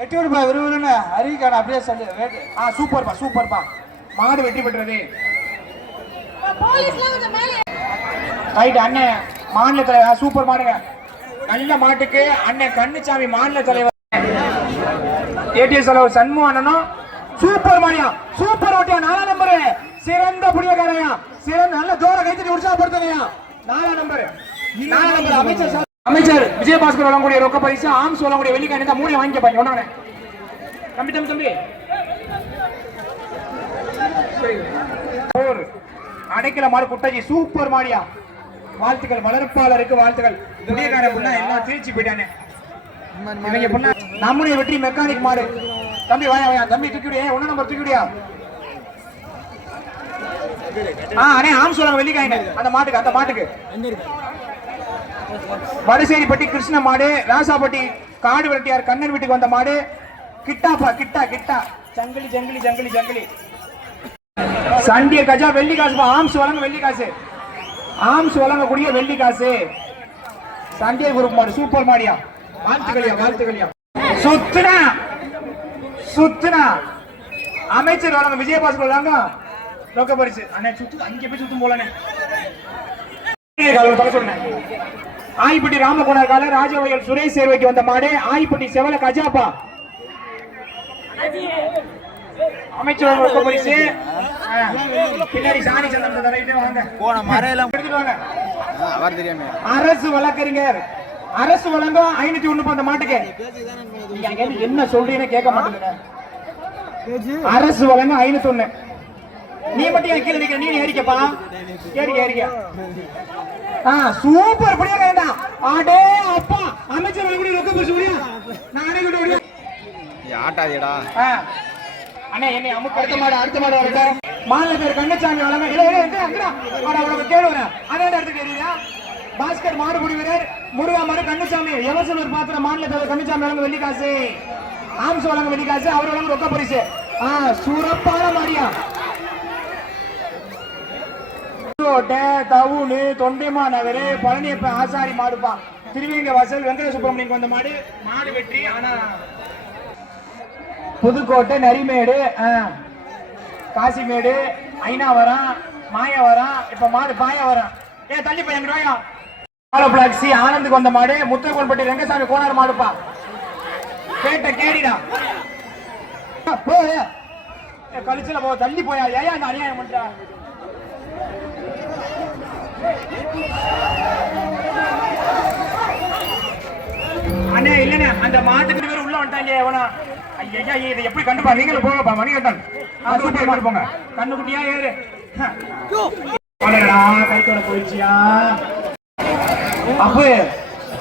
வெட்டி விடுப்பா விறுவிறுன்னு அறிவிக்கான அப்படியே சொல்லு வேட்டு ஆ சூப்பர்ப்பா சூப்பர்ப்பா மாடு கொஞ்சம் மேலே ரைட் அண்ணன் மாநில தலைவர் சூப்பர் மாடுங்க. நல்ல மாட்டுக்கு அண்ணன் கண்ணுச்சாமி மாநில தலைவர். ஏடிஎஸ் தலைவர் சண்முக அண்ணனும் சூப்பர் மாடியா சூப்பர் ஓட்டியா நாலாம் நம்பரு சிறந்த புடியக்காரையா சிறந்த நல்ல ஜோர கைத்தட்டி உற்சாகப்படுத்துங்கய்யா. நாலாம் நம்பர் நாலாம் நம்பர் அமைச்சர் சார் அமைச்சர் விஜயபாஸ்கர் வழங்கக்கூடிய ரொக்க பரிசு ஆம்ஸ் வழங்கக்கூடிய வெள்ளிக்காய் இந்த மூணு வாங்கிக்க பாருங்க தம்பி தம்பி தம்பி. அடைக்கல மாடு குட்டஜி சூப்பர் மாடியா. வாழ்த்துக்கள் வளர்ப்பாளருக்கு வாழ்த்துக்கள். புதியக்கார புள்ள எல்லாம் திருச்சி போயிட்டானே. இவங்க புள்ள நம்முடைய வெற்றி மெக்கானிக் மாடு. தம்பி வாயா வாயா. தம்பி தூக்கிவிடியா ஒண்ணு நம்பர் தூக்கிவிடியா? ஆ அண்ணே ஆம் சொல்லுங்க வெள்ளிக்காய் அந்த மாட்டுக்கு அந்த மாட்டுக்கு. வடசேரிப்பட்டி கிருஷ்ண மாடு ராசாப்பட்டி காடு வெட்டியார் கண்ணன் வீட்டுக்கு வந்த மாடு. கிட்டாப்பா கிட்டா கிட்டா. ஜங்கிலி ஜங்கிலி ஜங்கிலி ஜங்கிலி. சண்டிய கஜா வெள்ளி காசு ஆம்ஸ் வழங்க வெள்ளி காசு. ஆம்ஸ் வழங்கக்கூடிய வெள்ளி காசு. சண்டிய குரூப் மாடு சூப்பர் மாடியா. வாழ்த்து வாழ்த்துக்களையா. சுத்துனா சுத்துனா. அமைச்சர் வழங்க விஜயபாஸ்கர் வழங்க. லோக்க பரிசு. அண்ணே சுத்து அங்க போய் சுத்தும் போலண்ணே. தொலை சொன்னேன் ஆயிப்பட்டி ராமகுணர் கால ராஜவயல் சுரேஷ் சேர்வைக்கு வந்த மாடு ஆயிப்பட்டி செவல கஜாப்பா. அமைச்சர் பரிசு பின்னாடி சாணி சந்தனத்தை தடவிட்டு வாங்க. போன எடுத்துட்டு அரசு வழக்கறிஞர் அரசு வழங்கும் ஐநூத்தி ஒண்ணு அந்த மாட்டுக்கு. என்ன சொல்றீங்கன்னு கேட்க மாட்டேங்க அரசு வழங்கும் ஐநூத்தி ஒண்ணு. நீ மட்டும் என் கீழே நிக்கிற நீ ஏறிக்கப்பா ஏறிக்க ஏறிக்க ஆ சூப்பர் படியா வேண்டாம். அடே அப்பா அமைச்சர் வழங்கக்கூடிய ரொக்க பரிசு முடியா நானே கொண்டு முடியும் ஆட்டாதேடா. அண்ணே என்னை அமுக்கு அடுத்த மாடு அடுத்த மாடு வரட்டும் மாநில பேர் கண்ணச்சாமி வளமை. இல்ல இல்ல அங்கடா அட உனக்கு கேளுறேன் அதே இடத்துக்கு தெரியுதா பாஸ்கர் மாடுபடி வீரர் முருகா மாடு கண்ணச்சாமி. எவசலூர் பாத்திர மாநில பேர் கண்ணச்சாமி வழங்க வெள்ளிக்காசு. ஆம்ஸ் வழங்க வெள்ளிக்காசு. அவர் வழங்க ரொக்க பரிசு. ஆ சூரப்பான மாடியா புதுக்கோட்டை தவுனு தொண்டைமா நகர் பழனியப்ப ஆசாரி மாடுப்பா. திருவிங்க வாசல் வெங்கட சுப்பிரமணியன் வந்த மாடு மாடு வெற்றி ஆனா புதுக்கோட்டை நரிமேடு ஆ, காசிமேடு ஐநாவரம் மாயவரம் இப்ப மாடு பாயவரம். ஏ தள்ளி போய் எங்க வாயா ஆலோபிளாக்சி ஆனந்துக்கு வந்த மாடு முத்தகோன்பட்டி ரங்கசாமி கோனார் மாடுப்பா. கேட்ட கேடிடா. ஆ, போ போ தள்ளி போயா. ஏன் அந்த அநியாயம் பண்றா? அண்ணே இல்லண்ணே அந்த மாட்டுக்கு பேர் உள்ள வந்துட்டாங்க எவனா ஐயா இதை எப்படி கண்டுப்பா நீங்களும் போங்கப்பா மணிகண்டன். சூப்பர். போங்க. கண்ணுக்குட்டியா ஏறு. கைத்தோட போயிடுச்சியா. அப்ப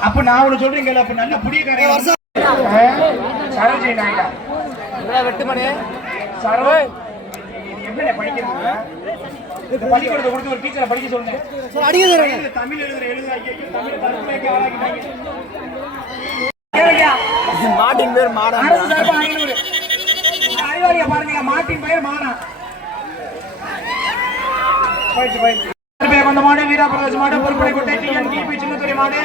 அப்ப நான் ஒண்ணு சொல்றீங்கல்ல அப்ப நல்ல புடியக்காரன் சரோஜி நாயுடா. வெட்டுமணி. சரோ என்ன படிக்கிறது பள்ளிக்கூடத்தை கொடுத்து ஒரு டீச்சரை படிக்க சொன்னேன். வயதுல தமிழ் எழுதுற எழுதுற தமிழ். மாட்டின் பேர் மாடா. அறிவாளியை பாருங்க மாட்டின் பெயர் மானா போயிடுச்சு போயிடுச்சு. பேர் வந்த மாடு வீராபிரதேச மாடு பொறுப்படை குட்டை டிஎன் கிபி சின்னத்துறை மாடு.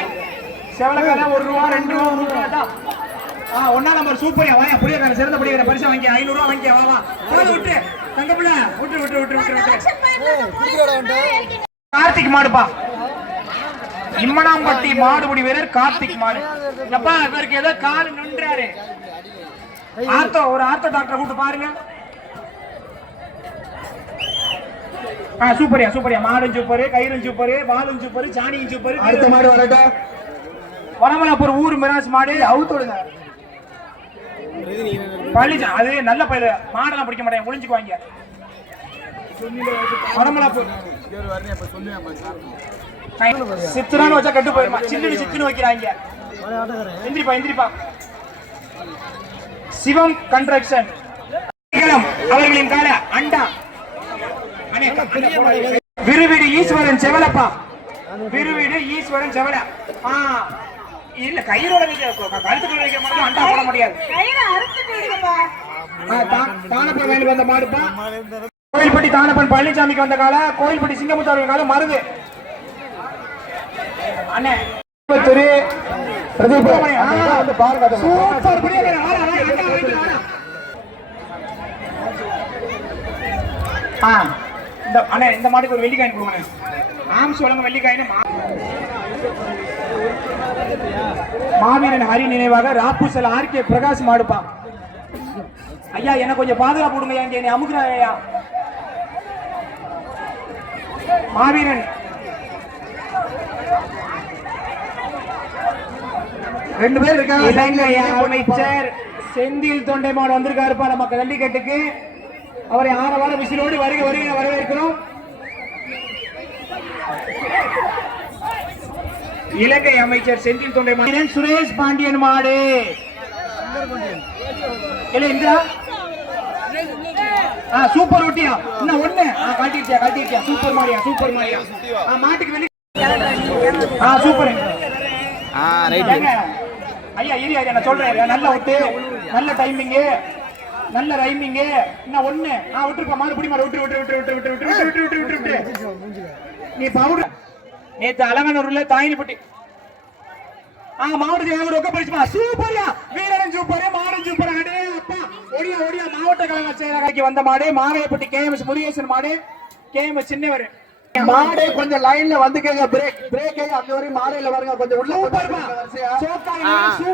செவலக்கால ஒரு ரூபா ரெண்டு ரூபா மூணு ரூபா. ஆ ஒன்னா நம்பர் சூப்பரியா வாயா புரியக்கார சிறந்த புரியக்கார பரிசு வாங்கி ஐநூறு ரூபா வாங்கி வா வா. விட்டு தங்க பிள்ளை விட்டு விட்டு விட்டு விட்டு. கார்த்திக் மாடுப்பா. இம்மனாம்பட்டி மாடுபிடி வீரர் கார்த்திக் மாடு. எப்பா இவருக்கு ஏதோ கால் நின்றாரு. ஆத்தோ ஒரு ஆத்தோ டாக்டர் கூட்டு பாருங்க. ஆ சூப்பரியா சூப்பரியா. மாடும் சூப்பரு கயிறும் சூப்பரு வாலும் சூப்பரு சாணியும் சூப்பரு அடுத்த மாடு வரட்டும் வனமலாப்பூர் ஊர் மிராஸ் மாடு. அவுத்தோடுங்க பழிச்சு அது நல்ல பயிர் மாடெல்லாம் பிடிக்க மாட்டேன். ஒளிஞ்சுக்குவாங்க. வனமலாப்பூர் வச்சா கட்டு போயிருமா? சின்ன சித்துன்னு வைக்கிறாங்க. எந்திரிப்பா எந்திரிப்பா. சிவம் கன்ஸ்ட்ரக்ஷன் அவர்களின் கால அண்டா. அண்ணே, ஈஸ்வரன் செவலப்பா. விருவிடு ஈஸ்வரன் செவல. ஆ. இல்ல கயிறோட வைக்க கழுத்துக்குள்ள வைக்கிற மாதிரி அண்டா போட முடியாது. கயிறு அறுத்து போயிடுங்கப்பா தானப்பன் வேண்டி வந்த மாடுப்பா கோயில்பட்டி தானப்பன் பழனிசாமிக்கு வந்த கால கோயில்பட்டி சிங்கமுத்தாருடைய காலம் மருது அண்ணே பிரதீப் பாருங்க சூப்பர் அண்ணே இந்த மாட்டுக்கு ஒரு வெள்ளிக்காயின் கொடுங்க ஆம்ஸ் வழங்க வெள்ளிக்காயின்னு மாவீரன் ஹரி நினைவாக ராப்புசல் ஆர்கே பிரகாஷ் மாடுப்பா. ஐயா எனக்கு கொஞ்சம் பாதுகாப்பு கொடுங்க இங்க என்னை அமுக்குறாங்க ஐயா. மாவீரன். ரெண்டு பேர் இருக்காங்க. செந்தில் தொண்டைமான் வந்திருக்காருப்பா நம்ம ஜல்லிக்கட்டுக்கு அவரை ஆரவார விசிலோடு வருக வருக வரவேற்கிறோம். இலங்கை அமைச்சர் செந்தில் தொண்டைமான் சுரேஷ் பாண்டியன் மாடு. இல்ல இந்திரா? ஆ சூப்பர் ஒட்டியா இன்னும் ஒண்ணு? ஆ காட்டிருச்சியா காட்டிருச்சியா சூப்பர் மாடியா சூப்பர் மாடியா ஆ மாட்டுக்கு வெளி ஆ சூப்பர். ஆ ஐயா இரு ஐயா நான் சொல்றேன் நல்ல ஒட்டு நல்ல டைமிங் நல்ல ரைமிங் இன்னும் ஒண்ணு? ஆ விட்டுருப்பா மாடு பிடி மாடு விட்டு விட்டு விட்டு விட்டு விட்டு விட்டு விட்டு விட்டு விட்டு விட்டு விட்டு நீ பவுடர் நேத்து அலங்கனூர்ல தாயினிப்பட்டி ஆ மாவட்ட சூப்பர்யா! வீரன் சூப்பர் மாடன் சூப்பர். அடே அப்பா! ஒடியா ஒடியா மாவட்ட கழக செயலாளராக்கி வந்த மாடு மாவையப்பட்டி கே எம் முருகேசன் மாடு கே எம் சின்னவர். மாடு கொஞ்சம் லைன்ல வந்துக்கங்க. பிரேக் பிரேக் அங்க வரையும் மாடையில வருங்க கொஞ்சம் உள்ள சூப்பர்